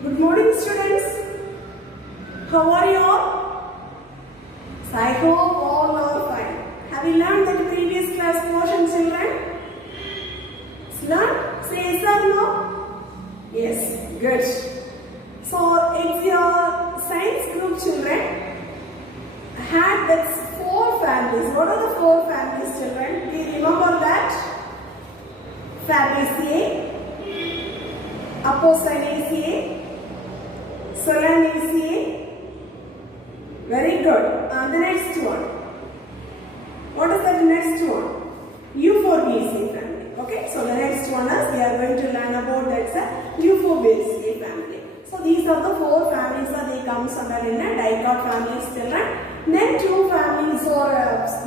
Good morning, students. How are you all? So I hope all are fine. Have you learned the previous class portion, children? Learn? Say yes or no? Yes, good. So it's your science group, children. Had that 4 families. What are the 4 families, children? Do you remember that? Fabaceae, Apocynaceae, Solanaceae. Very good. The next one. What is the next one? Euphorbiaceae family. Okay. So the next one is we are going to learn about that's a Euphorbiaceae family. So these are the 4 families that they comes under in a dicot families, children. Then 2 families or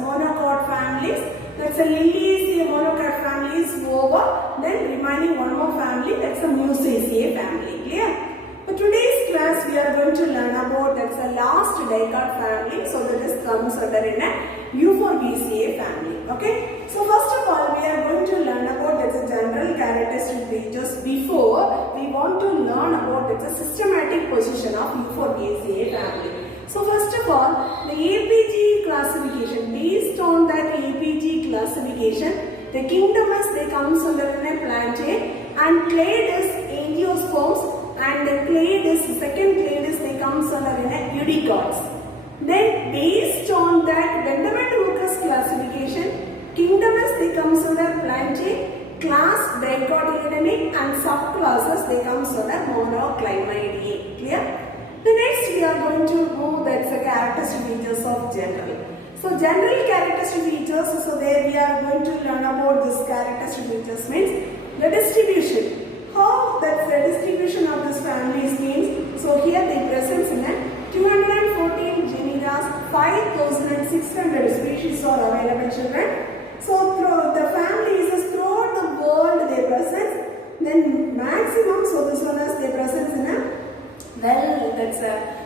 monocot families. That's a Liliaceae monocot family is over. Then remaining one more family, that's a Musaceae family. Clear? For today's class, we are going to learn about that's the last dicot family. So that is comes under in a Euphorbiaceae family. Okay. So first of all, we are going to learn about that's a general characteristic features. Before we want to learn about that's a systematic position of Euphorbiaceae family. So first of all, the APG classification. Based on that APG classification, the kingdom is they comes under in a plantae and clade is angiosperms and the clade is second clade is they comes under in a eudicots. Then based on that Vanderbilt-Hooker's classification, kingdom is they comes under plantae, class dicotyledonic and subclasses they comes under monoclinidae. Clear? The next we are going to move that's the characteristic features of general. So general characteristic features, so there we are going to learn about this characteristic features means the distribution. How that the distribution of this families means, so here they present in a 214 genera, 5,600 species are available, children. So through the families is throughout the world they present, then maximum, so this one is they present in a that's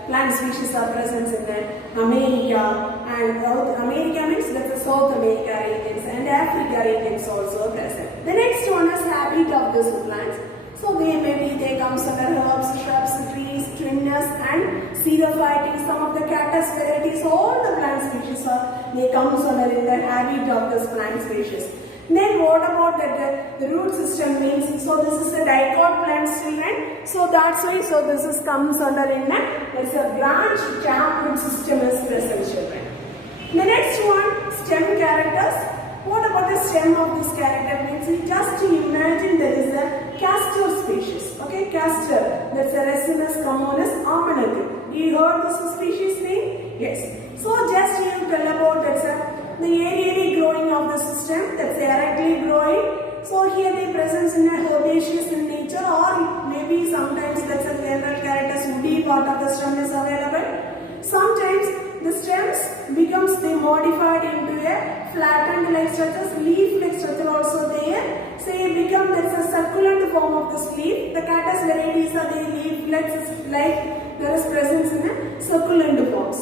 plant species are present in America and South America means that's South America regions and Africa regions also present. The next one is habit of these plants. So they comes under herbs, shrubs, trees, trinnus and xerophytes. Some of the cactus varieties, all the plant species are they comes under in the habit of this plant species. Then what about that the root system means? So this is a dicot plant, children. So that's why so this is comes under in it's a branch tap root system is present, children. The next one, stem characters. What about the stem of this character means? Just to imagine there is a castor species. Okay, castor. That's a Racemus communis armanatum. You heard this species name? Yes. So just you tell about that's the aerially growing of the system, that's erectly growing. So here they present in a herbaceous in nature, or maybe sometimes that's a general characters woody part of the stem is available. Sometimes the stems becomes they modified into a flattened like structures, leaf like structure also there. Say become that's a succulent form of this leaf. The cactus varieties are the leaflets like there is presence in a succulent forms.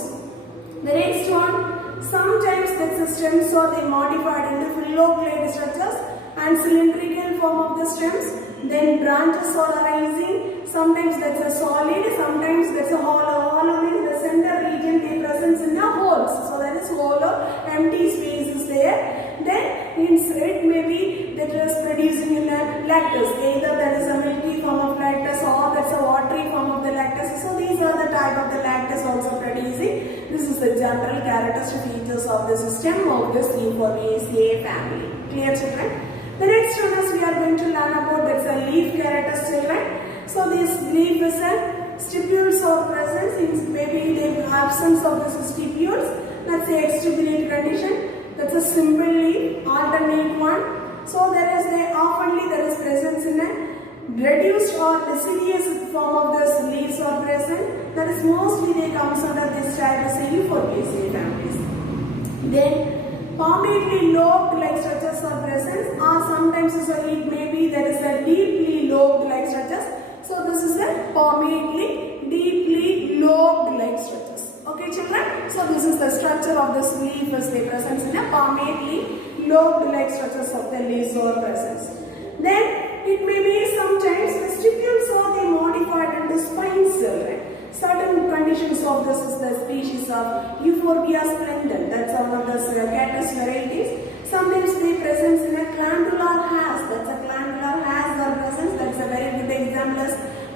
The next one. Sometimes the stems are they modified into phylloglade structures and cylindrical form of the stems. Then branches are arising. Sometimes that's a solid, sometimes that's a hollow. Hollow means the center region they presence in the holes. So that is hollow, empty space is there. Then it may be that is producing in the lactose. Either that is a milky form of lactose or that's a watery form of the lactose. So these are the type of the lactose also producing. This is the general characteristic features of the system of this Euphorbiaceae family. Clear, children? The next one is we are going to learn about that's a leaf characters, children. So this leaf is a stipules are present in maybe the absence of the stipules. That's the extremate condition. That's a simple leaf, alternate one. So there is a oftenly there is presence in a reduced or deciduous form of the leaves are present. That is mostly they comes under this type as a Euphorbiaceae families. Then palmately lobed like structures are present, or sometimes it may be there is a deeply lobed like structures. So this is a palmately deeply lobed like structures. Okay, children. So this is the structure of this leaf as they present in a palmately lobed like structures of the leaves are present. Then it may be sometimes the stipules are they modified into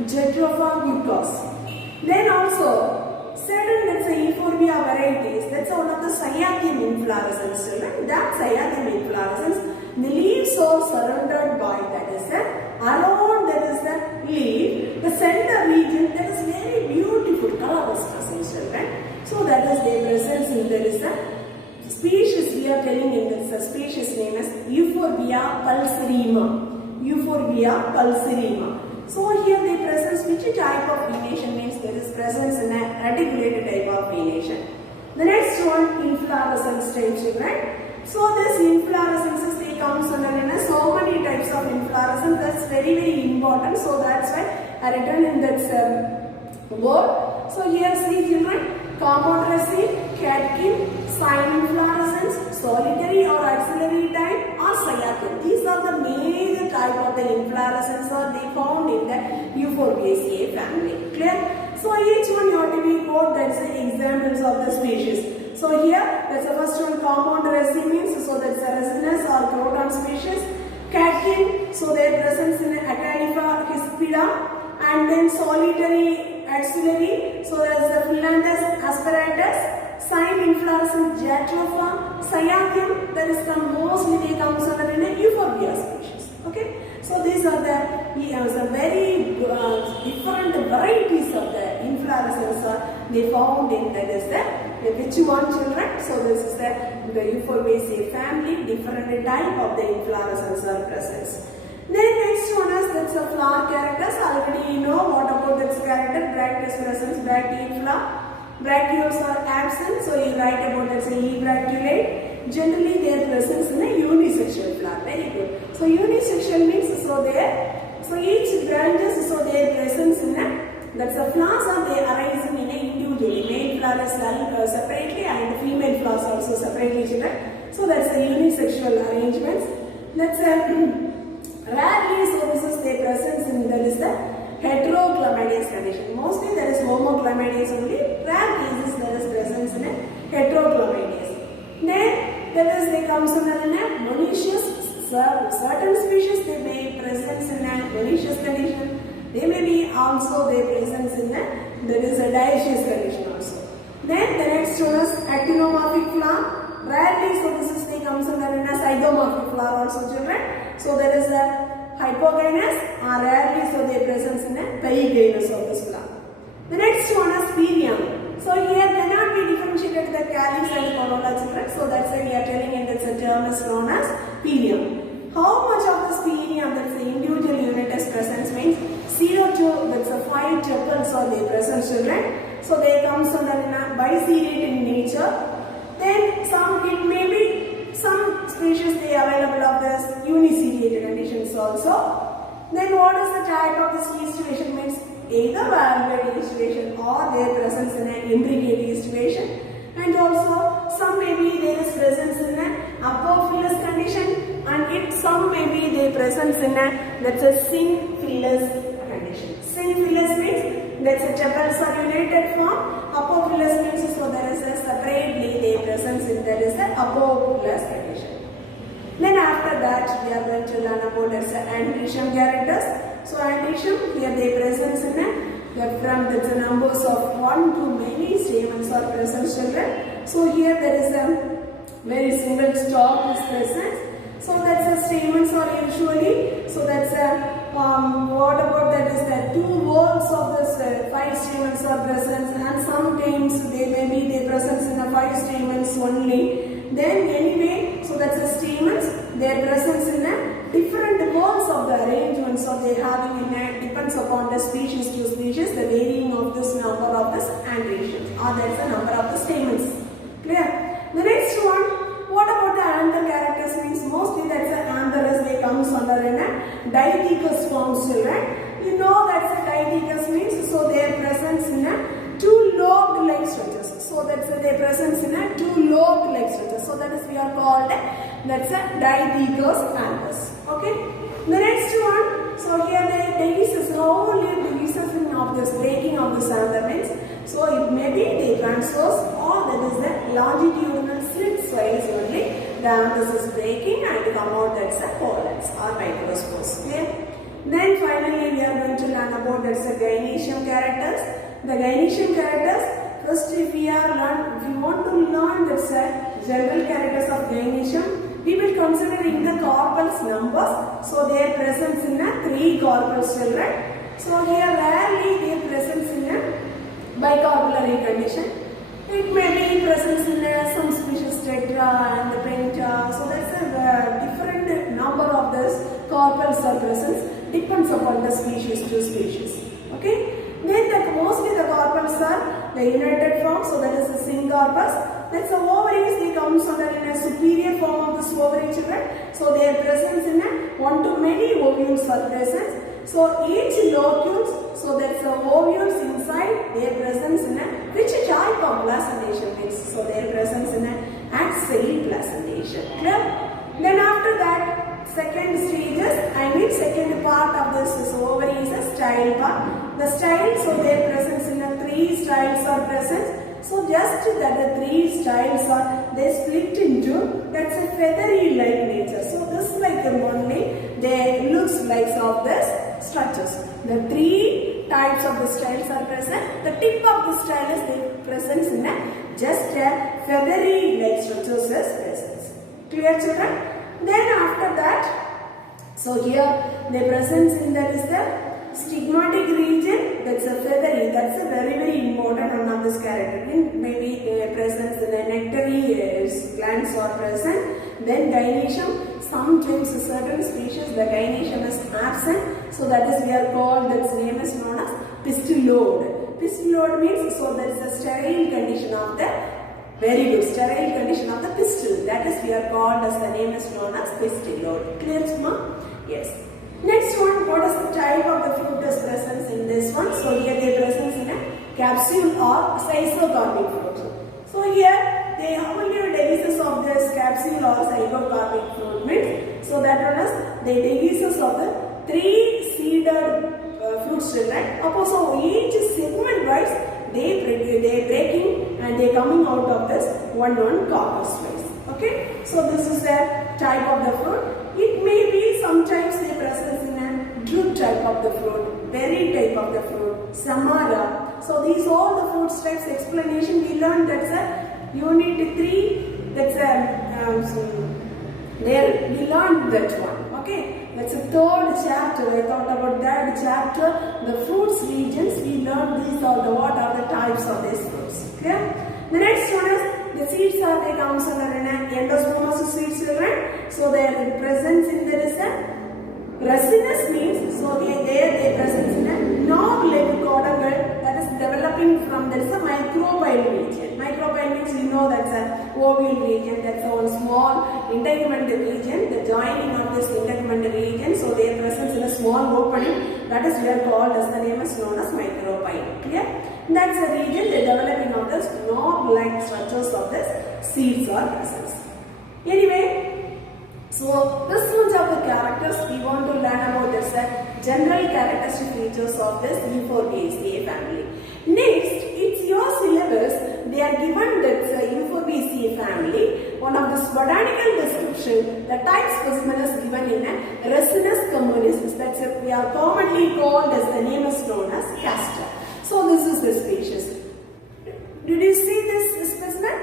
Jatropha glucose. Then also, certain let's say euphorbia varieties, that's one of the cyathium inflorescence children. That cyathium inflorescence, the leaves are surrounded by, that is the, around there is the leaf, the center region, that is very beautiful colorless presence children. So that is the presence in there is the species we are telling in this, the species name is Euphorbia pulsarema. Euphorbia pulsarema. So here they presence which type of venation means there is presence in a reticulated type of venation. The next one, inflorescence type children. So this inflorescences they comes under so many types of inflorescence, that's very important. So that's why I written in that word. So here see children, compound resin, catkin, cyme inflorescence, solitary or axillary type or cyathium. These are the major type of the inflorescence or they found in the Euphorbiaceae family. Clear? So each one you have to be quote that's the examples of the species. So here that's the first one, compound resin means so that's a resinous or croton species. Catkin, so their presence in Acarifa hispida, and then solitary axillary, so that's the Phyllanthus asperatus. Cyme inflorescence Jatropha, cyathium, that is the mostly they comes under in a Euphorbia species. Okay, so these are the very different varieties of the inflorescence they found in that is the which one children. So this is the Euphorbiaceae family, different type of the inflorescence are present. Then next one is that's a flower characters. Already you know what about this character, bracteous presence, bracteate flower. Bracteoles are absent, so you write about that say ebracteolate. Generally their presence in a unisexual flower. Very good. So unisexual means so each branches so their presence in a that's the flowers are they arising in a individually. Male flowers separately and female flowers also separately children. So that's a unisexual arrangements. That's rarely so this is their presence in that is the heteroclimadious condition. Mostly there is homoclimadious only. Rare cases there is presence in a heteroclimadious. Then there is they comes under a monoecious. Certain species they may presence in a monoecious condition. They may be also their presence in a there is a dioecious condition also. Then the next one is actinomorphic flower. Rarely so this is they comes under a zygomorphic flower also children. So there is a hypogynous or rarely so they presence in a pygynous of this flower. The next one is perianth. So here cannot be differentiated the calyx and corolla children. So that's why we are telling in that the term is known as perianth. How much of this perianth that's the individual unit is presence means 0 to that's a 5 tuples or they present children. So they comes under biseriate in nature. Then some it may be some species they are available of this uniseriated conditions also. Then what is the type of this yeastivation means either valvular yeastivation or their presence in an imbricate yeastivation, and also some may be there is presence in an apophilous condition and some may be their presence in a that's a synphilous condition. Synphilous means that's a tuples are united form. Apophilous means so there is a separately their presence in there is a apophilous condition. Then after that we are going to learn about the androecium characters. So androecium here they presence in a from the numbers of 1 to many stamens are present children. So here there is a very single stalk is present. So that's the stamens are usually so that's a what about that is that 2 whorls of this 5 stamens are present and sometimes they may be the presence in the 5 stamens only. Then anyway, so that's the stamens, their presence in a different whorls of the arrangements or they having in a depends upon the species to species, the varying of this number of this androeciums or that's the number of the stamens. Clear? The next one, what about the anther characters means mostly that's the anther they comes under in a dithecous forms children. You know that's a dithecous means so their presence in a 2 lobed leg structures. So that's their presence in a 2 lobed leg structures. So that is we are called that's a dithecous anthers. Okay. The next one. So here the disease how only the reason of this breaking of this anther means. So it may be the transverse or that is the longitudinal slit size only. The anthers is breaking and come out that's the pollens or microspores. Okay. Then finally we are going to learn about the gynoecium characters. The gynoecium characters, first if we want to learn the general characters of gynoecium, we will consider in the corpus numbers. So their presence in a 3 corpus children. So here rarely their presence in a bicarpellary condition. It may be presence in some species tetra and the penta. So that's a different number of this corpus are presence, depends upon the species to species. Okay. Then mostly the corpus are the united form. So that is the syncorpus. That's the ovaries. They come in a superior form of this ovary children. So their presence in a 1 to many ovules are present. So each locules, so that's the ovules inside, their presence in a which type of placentation means. So their presence in a axial placentation. Clear? Then after that, second second part of this ovary is a style part. The style, so their presence in a 3 styles are present. So just that the 3 styles are they split into, that's a feathery like nature. So this like only they looks like of this structures. The 3 types of the styles are present. The tip of the style is they present in a just a feathery like structures is present. Clear children? Then after that, so here the presence in that is the stigmatic region, that's a feathery, that's a very important one of this character. Maybe the presence in the nectary glands are present. Then gynoecium, sometimes certain species the gynoecium is absent. So that is we are called, its name is known as pistillode. Pistillode means, so that is a sterile condition of the, very good, sterile condition of the pistil. That is we are called as the name is known as pistillode. Clear Chuma? Yes. Next one, what is the type of the fruitus presence in this one? So here they presence in a capsule or zygoscarpic fruit. So here they only diseases of this capsule or zygoscarpic fruit means, so that one is the diseases of the 3 seeded fruits children. So each segment wise they breaking and they coming out of this one corpus wise. Okay, so this is the type of the fruit. It may be sometimes they present in a drupe type of the fruit, berry type of the fruit, samara. So these all the fruit types explanation we learned, that's a unit 3, that's there we learned that one. Okay, that's a 3rd chapter. I thought about that chapter, the fruits regions. We learned these are the what are the types of these fruits. Okay. The next one is the seeds are they comes under an endospermous seeds children. So their presence in there is a resinous means, so they presence in a knob-like caudicle that is developing from there is a micropyle region. Micropyle means you know that's a ovule region, that's a one small integument region, the joining of this integument region. So their presence in a small opening, that is we are called as the name is known as micropyle. Clear? That's the region they developing of this knob-like structures of this seeds or presence. Anyway, so this much of the characters we want to learn about this general characteristic features of this Euphorbiaceae family. Next, it's your syllabus. They are given that Euphorbiaceae family. One of this botanical description, the type specimen is given in a resinous communis. That's we are commonly called as the name is known as castor. So this is the species. Did you see this specimen?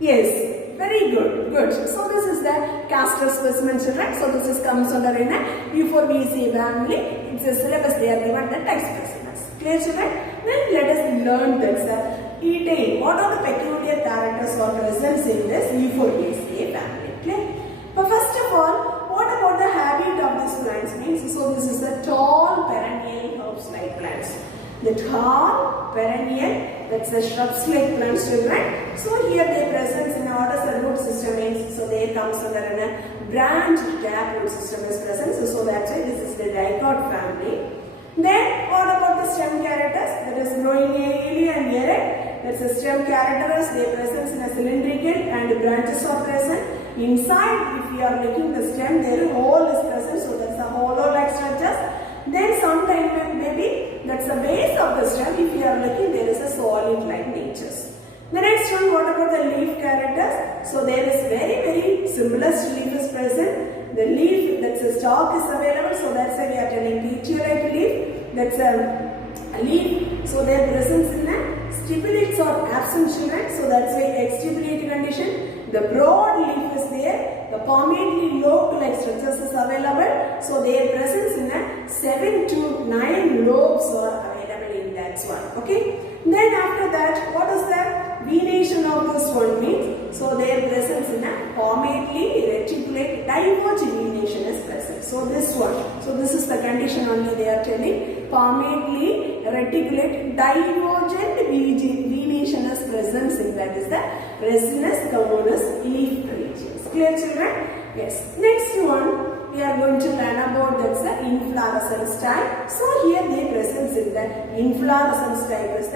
Yes. Very good, good. So this is the castor specimen children. So this is comes under in a Euphorbiaceae family. It's a syllabus they are given the type specimens. Clear children? Then let us learn that detail. What are the peculiar characters or presence in this Euphorbiaceae family? Clear? But first of all, what about the habit of these plants means? So this is the tall perennial herbs-like plants. The tall perennial, that's the shrubs-like plants children. So here they present in what is the root system means. So there comes under a branched tap root system is present. So that's why this is the dicot family. Then what about the stem characters? That is growing early and erect. That's the stem characters. They present in a cylindrical and the branches are present. Inside, if we are looking the stem, there a hole is present. So that's a hollow-like structures. Then sometime maybe that's the base of the stem. If you are looking, there is a solid-like natures. The next one, what about the leaf characters? So there is very similar leaf is present. the leaf, that's a stalk is available, so that's why we are telling petiolate leaf, that's a leaf, so their presence in a stipulates or absent children, so that's why exstipulate condition. The broad leaf is there, the palmately lobe-like structures is available, so their presence in a 7 to 9 lobes are available in that one. Okay. Then after that, what is the venation of this one means? So their presence in a palmately reticulate divergent venation is present. So this one, so this is the condition only they are telling. Palmately reticulate divergent venation is present in that is the resinous commonus leaf regions. Clear children? Yes. Next one, we are going to learn about that's the inflorescence type. So here they presence in the inflorescence type is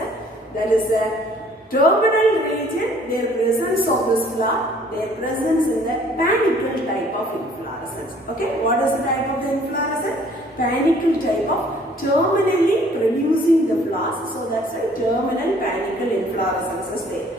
that is the terminal region, their presence of this flower, their presence in the panicle type of inflorescence. Okay, what is the type of the inflorescence? Panicle type of terminally producing the flowers. So that's why terminal panicle inflorescence is there.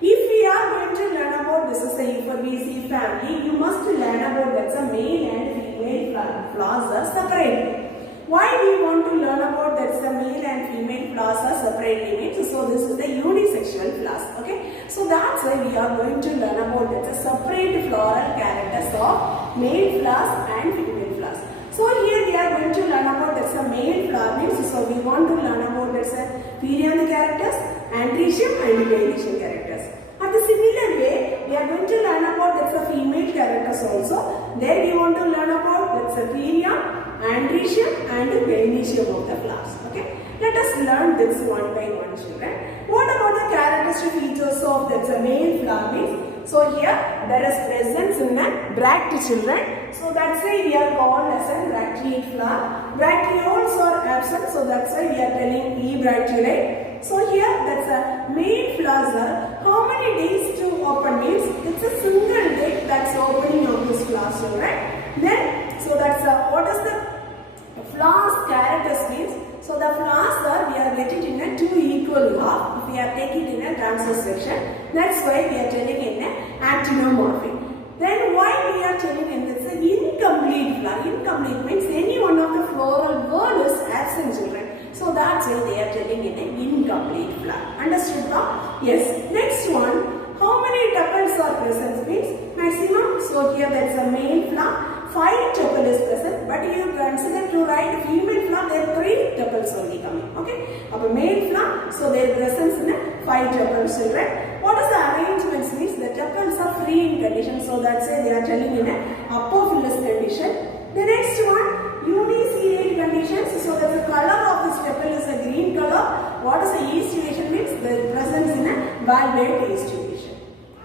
If we are going to learn about this is the Euphorbiaceae family, you must learn about that's a male and female flowers are separately. Why we want to learn about that's the male and female flowers are separately means, so this is the unisexual flowers. Okay, so that's why we are going to learn about that's a separate floral characters of male flowers and female flowers. So here we are going to learn about that's a male flower means, so we want to learn about that's a perianth characters, androecium and gynoecium characters. At the similar way, we are going to learn about that's a female characters also. There we want to learn about that's a perianth, androecium and gynoecium of the flowers. Okay, let us learn this one by one, children. What about the characteristic features of that's a male flower means? So here there is presence in a bract children. So that's why we are called as a bracteate flower. Bracteoles are absent, so that's why we are telling ebracteolate. So here that's a male flowers are how many days to open means it's a single day that's opening of this flowers, right? Then so that's what is the flowers characters means? So the flowers are we are getting in a 2 equal half. If we are taking in a transverse section, that's why we are telling in a actinomorphic. Then why we are telling in this an incomplete flower? Incomplete means any one of the floral whorl is absent, children. So that's why they are telling in an incomplete flower. Understood now? Yes. Next one, how many tuples are present means maximum. So here that's a male flower. 5 tuple is present, but you consider to write female flower, there are 3 tuples only coming. Okay, of a male flower, so their presence in a 5 tuples, children. What is the arrangements means? The tuples are free in condition, so that's why they are telling in a apophilous condition. The next one, uniseriate conditions. So that the color of this tuple is a green color. What is the aestivation means? The presence in a valvate aestivation.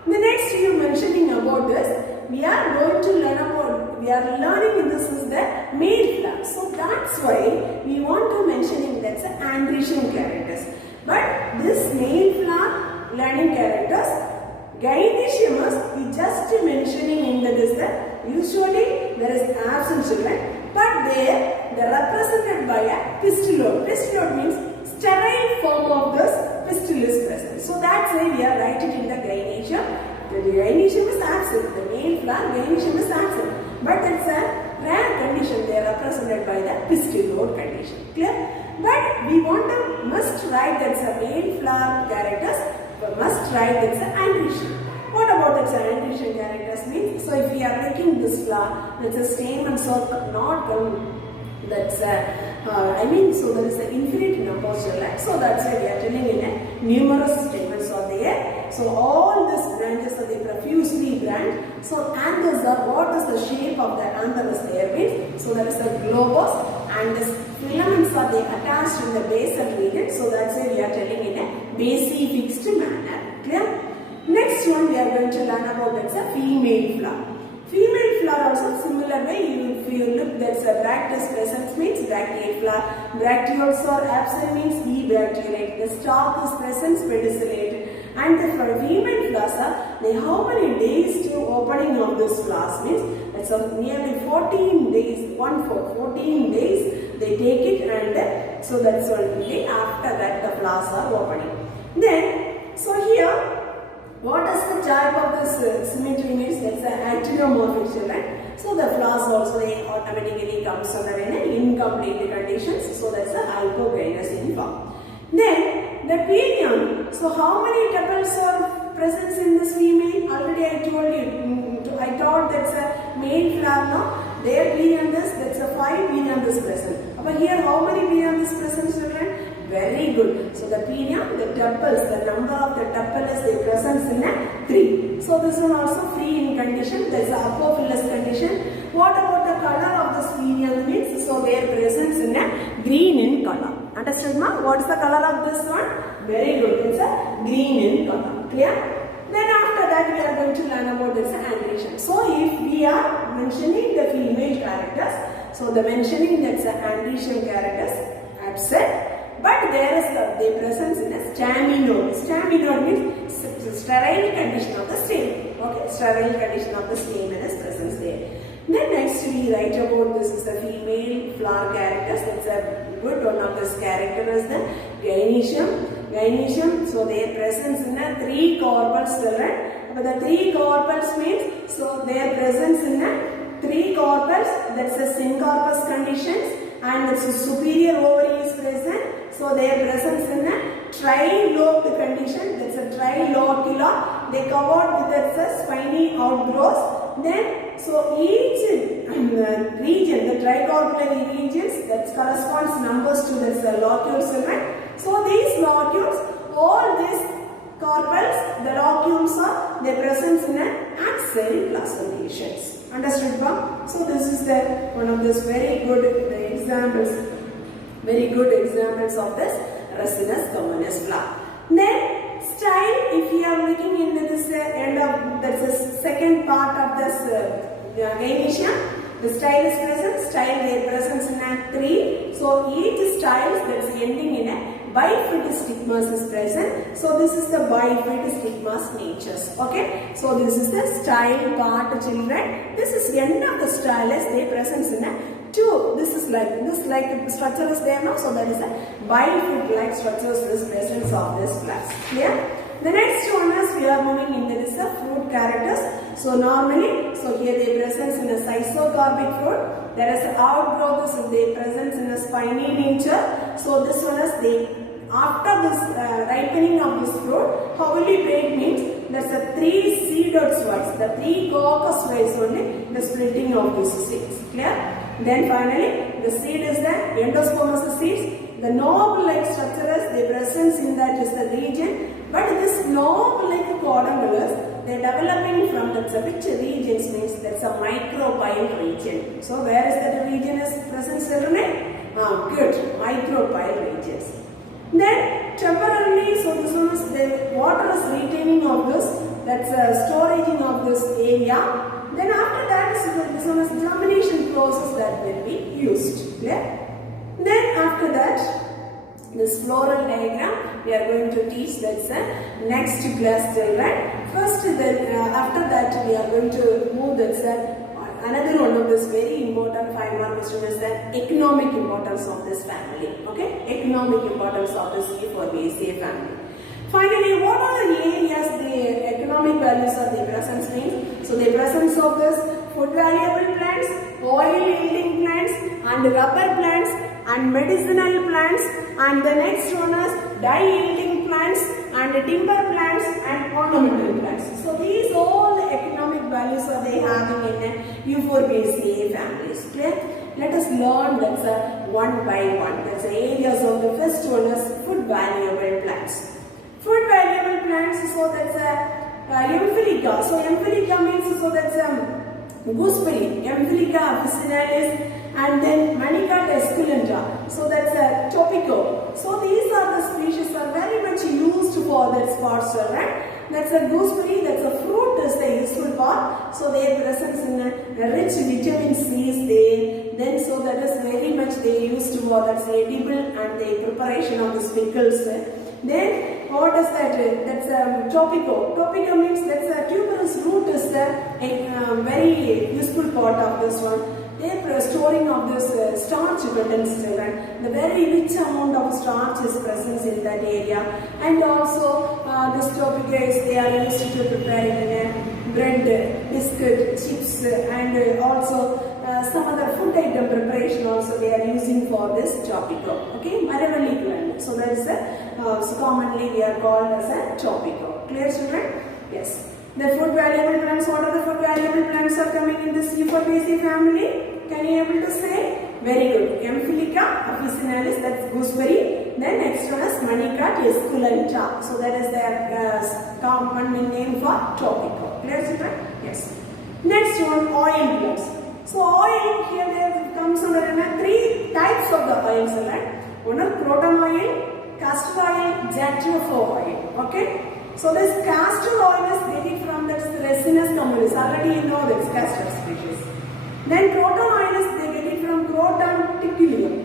The next you mentioning about this, we are going to learn about, we are learning in this is the male flower. So that's why we want to mention in that's the androecium characters. But this male flower learning characters, gynoecium is we just mentioning in that is the usually there is absent children, but there they are represented by a pistillode. Pistillode means sterile form of this pistil is present. So that's why we are writing in the gynoecium. The gynoecium is absent, the male flower gynoecium is absent, but it's a rare condition, they are represented by the pistillode condition. Clear? But we want to must write that's a male flower characters, but must write that's a androecium. What about that's a androecium characters means? So if we are taking this flower, that's a stamens are not that's so there is an infinite number, so that's why we are telling in a numerous stamens are there. So all these branches are they profusely branched. So anthers are what is the shape of the anther is there means? So there is a globose and the filaments are they attached in the basal region. So that's why we are telling in a basi-fixed manner. Clear? Next one we are going to learn about that's a female flower. Female flower also similar way, if you look that's a bracteus presence means bracteate flower, bracteoles are absent means ebracteolate, the stalk is present pedicellate, and the female flowers are they how many days to opening of this flowers means that's nearly 14 days, 14 days they take it, and so that's only after that the flowers are opening. Then so here what is the type of this symmetry means? That's an actinomorphic, children. So the flowers also they automatically comes under an incomplete conditions. So that's a hypogynous in form. Then the perineum. So how many tuples are present in this female? Already I told you. I thought that's a male flower now. Their perianthus, that's a 5 perianthus present. But here how many perianthus present, children? Very good. So the perineum, the tuples, the number of the tuples they present in a 3. So this one also free in condition. There is a apophilous condition. What about the color of this perineum means? So their presence in a green in color. Understood, ma? What is the color of this one? Very good. It's a green in color. Clear? Then after that we are going to learn about this androgen. So if we are mentioning the female characters, so the mentioning that's the androgen characters absent, but there is the presence in a staminode. Staminode means sterile condition of the stem. Okay, sterile condition of the stem and its presence there. Then next we write about this is the female flower characters. That's a good one of this character is the gynoecium. Gynoecium, so their presence in a 3 corpus, children. But the 3 corpus means, so their presence in a 3 corpus, that's a syncorpus conditions, and the superior ovary is present. So their presence in a trilobed condition, that's a trilocular. They covered with its spiny outgrowths. Then, so each region, the tricorpulary regions, that corresponds numbers to this locules, children. So these locules, all these corpels, the locules are their presence in an axillary placentations. Understood, ma'am? So this is the one of this very good examples of this Ricinus communis flower. Then style, if you are looking into this end of that's the second part of this gynoecium. The style is present, style their presence in a 3. So each style that's ending in a bifid stigmas is present. So this is the bifid stigmas natures. Okay. So this is the style part, children. This is end of the style as they presence in a 2. This is like the structure is there now. So that is a bifid like structures is presence of this class. Clear? The next one is we are moving into this fruit characters. So normally, so here they presence in a schizocarpic fruit. There is outgrowth, so they presence in a spiny nature. So this one is after this ripening of this fruit, how will you break means there's a 3 seeded wise, the 3 coccus wise only the splitting of these seeds. Clear? Then finally, the seed is the endospermous seeds. The knob-like structure is the presence in that is the region. But this knob-like quadrangulars, they are developing from that which regions means that's a micropyle region. So where is that region is present, children? Good, micropyle regions. Then temporarily, so this one is the water is retaining of this, that's a storaging of this area. Then after that, this one is germination process that will be used. Yeah? Then after that, this floral diagram we are going to teach, that's the next class, children. First, after that we are going to move that's another one of this very important 5-mark question is the economic importance of this family. Okay, economic importance of this A4BACA family. Finally, what are the areas the economic values of the presence means? So the presence of this food valuable plants, oil yielding plants, and rubber plants, and medicinal plants, and the next one is dye yielding plants, and timber plants, and ornamental plants. So these all the economic values are they having in a U4BACA families. Clear? Let us learn that's one by one. That's the areas of the first one is food valuable plants. Food valuable plants, so that's Emphilica. So Emphilica means, so that's gooseberry, Emphilica officinalis, and then Manica esculenta. So that's Topico. So these are the species are very much used for that sports, right? That's a gooseberry, that's a fruit is the useful part. So their presence in a rich vitamin C is there. Then so that is very much they used for that's edible and the preparation of the pickles. Then what is that? That's Topico. Topico means that's a tuberous root is the very useful part of this one. They storing of this starch contents, children. The very rich amount of starch is present in that area, and also this Topica is they are used to prepare in a bread biscuit, chips, and also some other food item preparation also they are using for this topico. Okay, Maravalli plant. So that is so commonly we are called as a topico. Clear, children? Yes. The food valuable plants. What are the food valuable plants are coming in this Euphorbiaceae family? Can you able to say? Very good. Amphilicca officinalis, that's gooseberry. Then next one is Manica esculenta. So that is their common name for topico. Clear, children? Yes. Next one, oil plants. So oil, here there comes under three types of the oils, right? One is croton oil, castor oil, jatropha oil. Okay. So this castor oil is getting from this Resinus communis. Already you know this castor species. Then croton oil is they get it from Croton ticulium.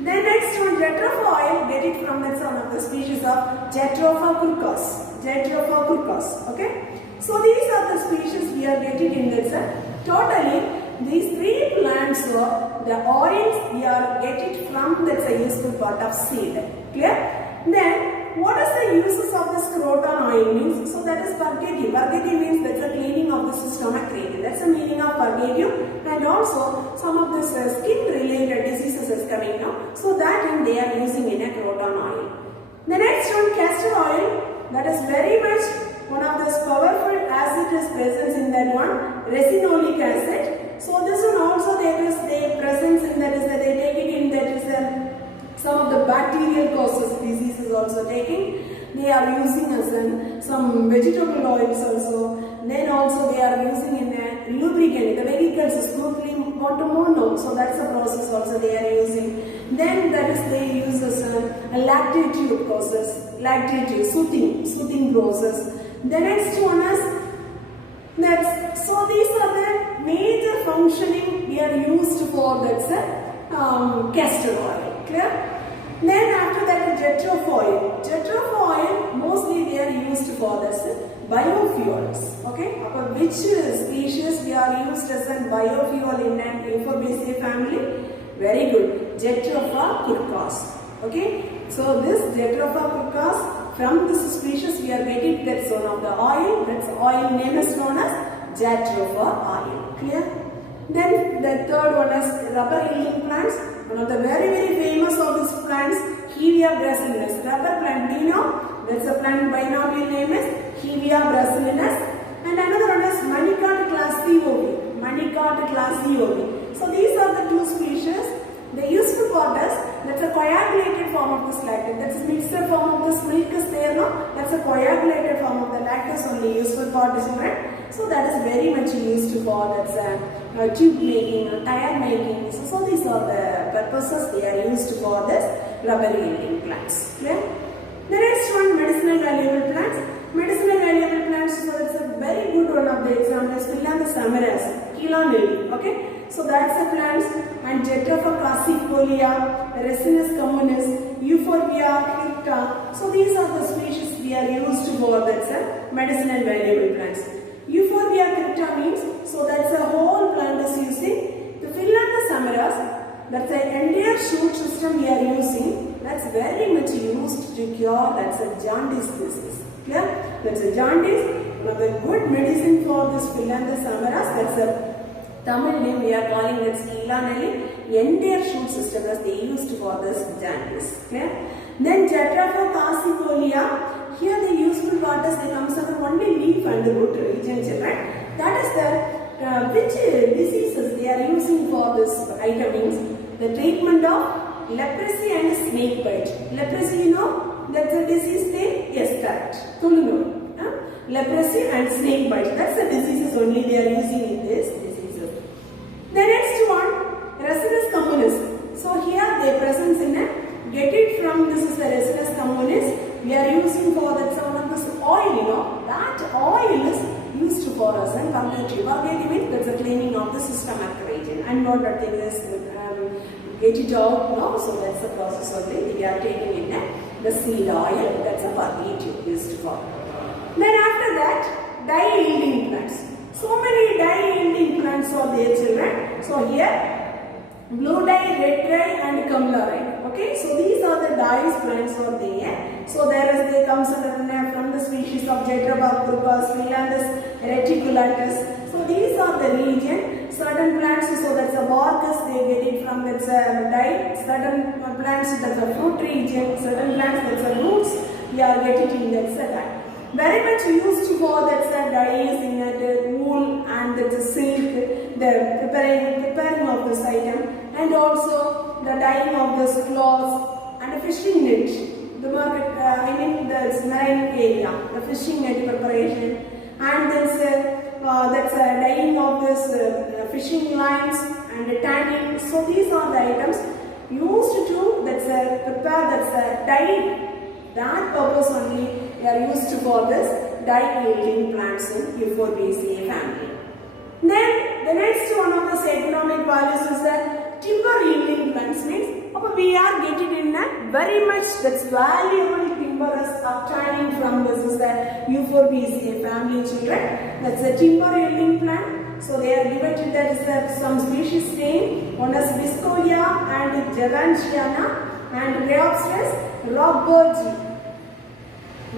Then next one, jatropha oil, get it from that one of the species of Jatropha curcas. Jatropha curcas. Okay. So these are the species we are getting in this. Totally, these three plants were the oils we are getting from that's a useful part of seed. Clear? Then what is the uses of this croton oil means? So that is purgative. Purgative means that's a cleaning of the stomach region. That's the meaning of purgative. And also some of this skin related diseases is coming now. So that they are using in a croton oil. The next one, castor oil. That is very much one of those powerful acid is present in that one. Resinolic acid. So this one also there is the presence in that is that they take it in that is some of the bacterial causes diseases also taking. They are using as in some vegetable oils also. Then also they are using in a lubricant. The vehicles is smoothly mono. So that's the process also they are using. Then that is they use as a lactate tube process. Lactate tube, soothing process. The next one is that's so these are the major functioning we are used for that's castor oil. Clear? Then after that jatropha oil. Jatropha oil mostly they are used for this biofuels. Okay? Which species we are used as a biofuel in an Euphorbiaceae family? Very good. Jatropha curcas. Okay? So this Jatropha curcas, from this species we are getting that's one of the oil. That's oil name is known as Jatropha oil. Clear? Then the third one is rubber yielding plants. One of the very famous of these plants, Hevea brasillinus. Rubber plant, do you know? That's a plant binomial name is Hevea brasillinus. And another one is Manicot classii. Manicot classii. So these are the two species. The useful part is that's a coagulated form of this lactose. That's a mixed form of this milk is there, no? That's a coagulated form of the lactose only useful part is right. So that is very much used for that's tube making, tire making. So these are the purposes they are used for this rubber yielding plants. Clear? The next one, medicinal valuable plants. Medicinal valuable plants, so it's a very good one of the examples. Phyllanthus samaras, Quila lily. Okay. So that's the plants and Jatropha classifolia, Resinus communis, Euphorbia crypta. So these are the species we are used for that's medicinal valuable plants. Euphorbia crypta means, so that's a whole plant is using. The Phyllanthus samaras, that's the entire shoot system we are using. That's very much used to cure that's a jaundice disease. Clear? That's a jaundice. One of the good medicine for this Phyllanthus samaras. That's a Tamil name we are calling it Skilanelli. Entire shoot system as they used for this jaundice. Clear? Then Jatropha classifolia. Here the useful part is they comes under only leaf and the root region, right? That is the which diseases they are using for this item means the treatment of leprosy and snake bite. Leprosy, you know, that's a disease name? Yes, correct. Tulunur. Leprosy and snake bite. That's the diseases only they are using in this diseases. The next one, Resinus communis. So here they presence in a get it from this is the Resinus communis. We are using for that some of this oil, you know, that oil is used for us and purgatory. Purgatory means that's a cleaning of the stomach region. And what that thing is, get it out, no? So that's the process of it. We are taking in the seed oil, that's a purgatory used for. Then after that, dye yielding plants. So many dye yielding plants are there, children. So here, blue dye, red dye and camlarine. Okay, so these are the dyes plants are there. So they comes from the species of Jatropha curcas, Phyllanthus reticulatus. So these are the region. Certain plants, so that's a bark, they get it from that's a dye. Certain plants, that's a fruit region. Certain plants, that's a roots, we are getting in that's a dye. Very much used for that's a dyes in the wool and that's a silk, the preparing of this item, and also the dyeing of this cloths and the fishing net. The market, the marine area, the fishing net preparation, and that's a dyeing of this fishing lines and the tanning. So these are the items used to prepare dye. That purpose only they are used for this dye yielding plants in Euphorbiaceae family. Then the next one of the economic values is that timber yielding plants means we are getting in a very much that's valuable timber is obtaining from this is the Euphorbiaceae family children. That's a timber yielding plant. So they are divided, that is some species name. One is Viscolia and Javantiana and Rheopteris rockburgii.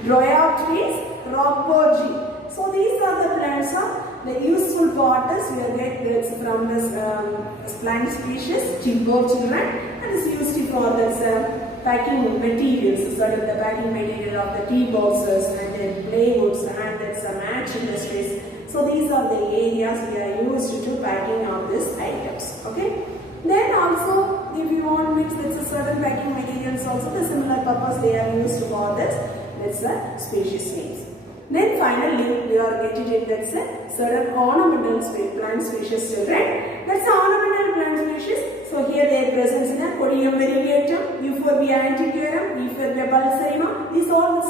Rheopteris rockburgii. So these are the plants of the useful part is we get this from this plant species, timber children, and is used for this packing materials. So the packing material of the tea boxes and then playwoods and that's match industries. So these are the areas we are used to packing of these items. Okay. Then also if you want mix with certain packing materials also the similar purpose they are used for this. That's the species names. Then finally we are getting in that's a certain ornamental plant species children. That's an ornamental plant species. So here they are present in a Podium variegatum, Euphorbia antiquarum, Euphorbia balsamum. These all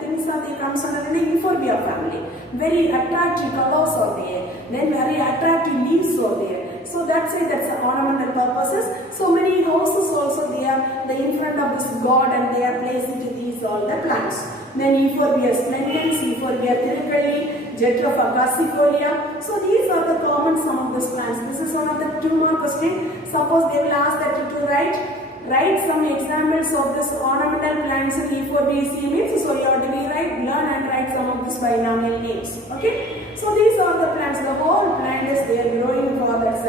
things are they comes under the Euphorbia family. Very attractive colors are there. Then very attractive leaves are there. So that's it. That's the ornamental purposes. So many houses also they are in front of this god and they are placed into these all the plants. Then Euphorbia splendens, Euphorbia thyricale, Jatropha cassifolia. So these are the common some of these plants. This is one of the 2 more questions. Suppose they will ask that to write some examples of this ornamental plants in Euphorbiaceae means. So you have to learn and write some of these binomial names. Okay. So these are the plants. The whole plant is they are growing for that's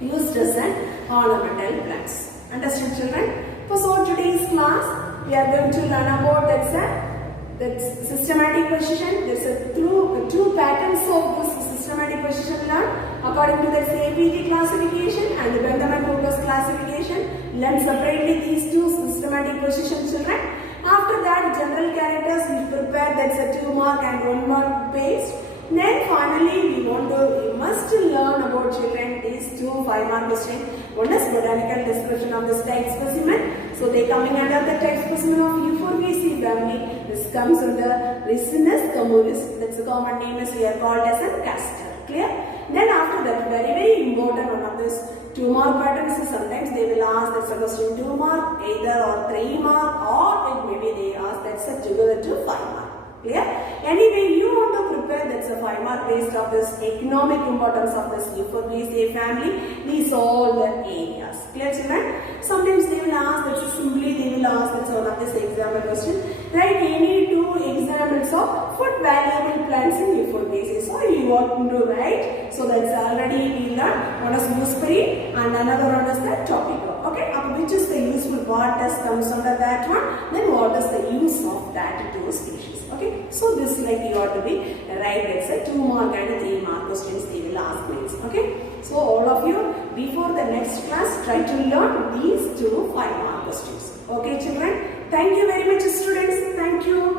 used as an ornamental plants. Understood children? So today's class we are going to learn about that's systematic position. There's two patterns of this systematic position learned according to the APG classification and the Bentham and Hooker's classification. Learn separately these two systematic position children. After that general characters we prepare that's a 2 mark and 1 mark based. Then finally we must learn about children these 2 5-mark questions. One is botanical description of this type specimen. So they coming under the type specimen of Euphorbiaceae family. This comes under Ricinus communis. That's the common name is we are called as a castor. Clear? Then after that very important one of this 2 mark patterns is sometimes they will ask that's a question 2 mark either or 3 mark or it maybe they ask that's a together to 5 mark. Clear? Anyway, you want to prepare that's a 5 mark based of this economic importance of this Euphorbiaceae family. These all the areas. Clear children? Sometimes they will ask that's simply they will ask that's one of this example question. Write any 2 examples of food valuable plants in Euphorbiaceae. So you want to write. So that's already we learned. One is gooseberry and another one is the topico. Okay, which is the useful part that comes under that one. Then what is the use of that 2 species? Okay, so this like you ought to be right. That's a 2 mark and 3 mark questions they will ask next. Okay, so all of you before the next class try to learn these 2 5-mark questions. Okay children, thank you very much students. Thank you.